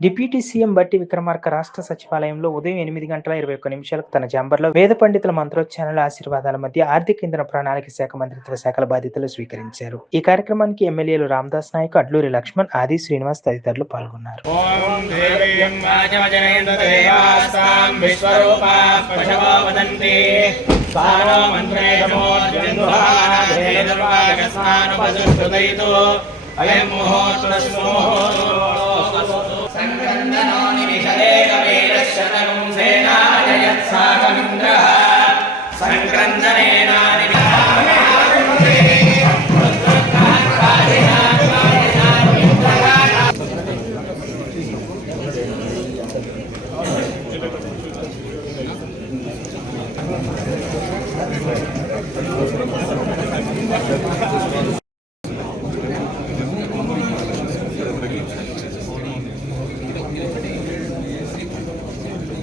Deputy CM బట్టి విక్రమార్క రాష్ట్ర సచివాలయంలో ఉదయం 8:21 తన ఛాంబర్‌లో వేద పండితుల మంత్రోచ్చారణల ఆశీర్వాదాల మధ్య ఆర్థిక ఇంధన ప్రణాళిక శాఖ మంత్రిత్వ శాఖల బాధ్యతలు స్వీకరించారు. ఈ కార్యక్రమానికి ఎమ్మెల్యేలు రామదాస్ నాయక్, అడ్లూరి లక్ష్మణ్, ఆది శ్రీనివాస్ తదితరులు పాల్గొన్నారు. ఓం దేవీం వాచమజనయంత దేవాస్తాం విశ్వరూపాః పశవో వదంతి స్వానో మంత్రేషమోద్యందుహానాధేనుర్వాగస్నానుపసుష్టుదయితో అయం ముహూర్తస్సుముహూర్తో సంక్రందనో నిమిషదే కవీరశ్శతకం సేనాయయత్సాకమింద్రః సంక్రందనేనా